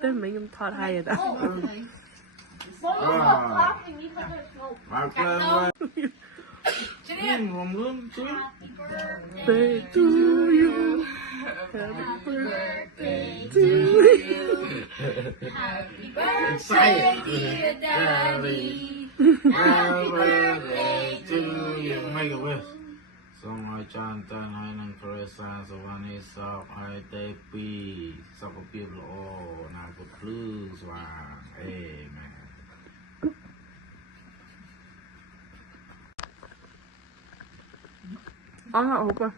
tên mấy em thọt hay rồi ta Ngon lắm chứ. birthday to you happy birthday to you Happy birthday, dear Daddy. Happy birthday to you. Make a wish. សូមឲ្យចានតានហើយនឹងគ្រួសារសវណ្ណេសោកឲ្យតែពីសុខភាពល្អណាពុតភ្លឺស្វាងអេមែនăn hậu hụt à